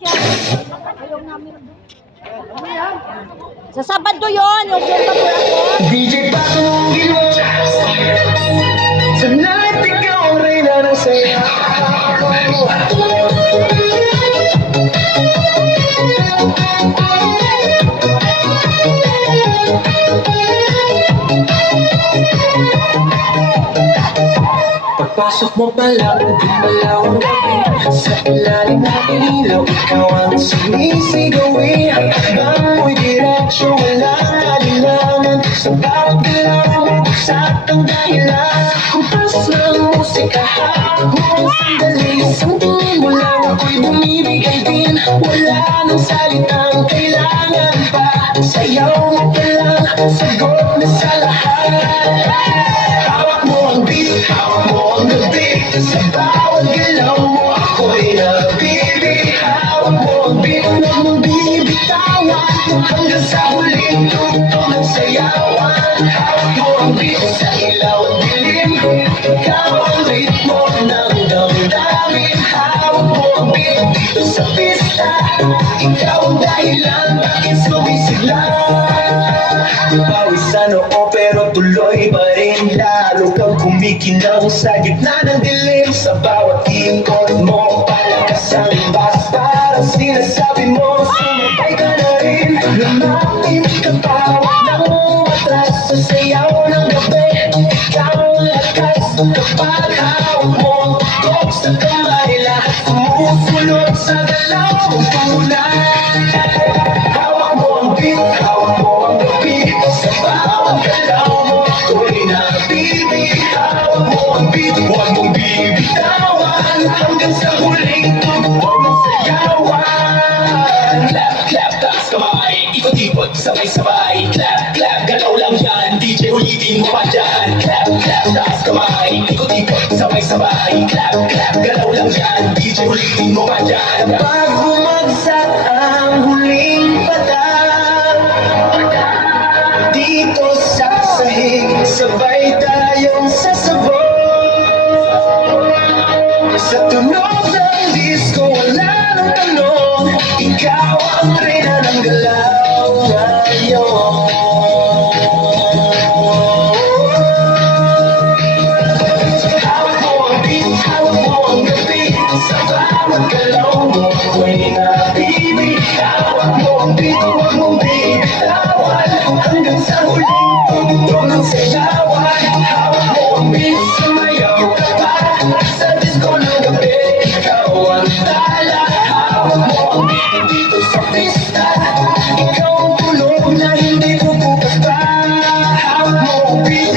Ayaw namin. Sa Sabado yun, yung Zumba for ako. DJ patungin mo Tonight, ikaw ang reyna ng saya Pagpasok mo palang, di malaw ang gabi Sa ilalim ng ilaw, ikaw ang sumisigawi Habang mo'y diretsyo, walang alinlangan Sa bawat galaw mo, buksak ang dahilan Kumpas ng musika, habang sandali Isang tingin mo lang, ako'y bumibigay din Wala nang salitang kailangan pa Sayaw mo pa lang, sagot na sa lahat Hawak mo ang beat, hawak mo ang gabi Sa bawat galaw mo ako'y nabibig Hawak mo ang beat, huwag mong bibitawan Hanggang sa huling tugtog ng sayawan Hawak mo ang beat sa ilaw at dilim Ikaw ang ritmo ng damdamin Hawak mo ang beat dito sa pista Ikaw ang dahilan bakit sumisigla Pawis sa noo pero tuloy pa rin Lalo kang kumikinang sa gitna ng dilim Sa bawat ikot mo palakas ang imbas Parang sinasabi mo sumabay ka na rin Lumaking katawag ng umatras Sa sayaw ng gabi Ikaw ang lakas Kapag hawak mo ang tuktok sa kamay Lahat sumusulot sa galaw mong tunay Hawak mo ang beat, hawak mo ang gabi Sa bawat galaw mo ako'y nabibig Hawak mo ang beat, huwag mong bibitawan Hanggang sa huling tugtog ng sayawan Clap, clap, taas kamay Ikot-ikot, sabay-sabay Clap, clap, galaw lang yan DJ ulitin mo pa dyan Clap, clap, taas kamay Ikot-ikot, sabay-sabay Clap, clap, galaw lang yan DJ ulitin mo pa dyan Pag bumagsak ang huling patak Dito sa sahig Sabay tayong sasabog Sa tunog ng disco Wala nang tanong Ikaw ang reyna ng galaw ngayon Hawak mo ang beat, hawak mo ang gabi Sa bawat galaw mo ako'y nabibig Hawak mo ang beat, huwag mong bibitawan Hanggang sa huling tugtog ng sayawan Hawak mo ang beat, sumayaw ka pa Sa disco ng gabi, ikaw ang tala Hawak mo ang beat dito sa pista Ikaw ang tulog na hindi bubukas pa Hawak mo ang beat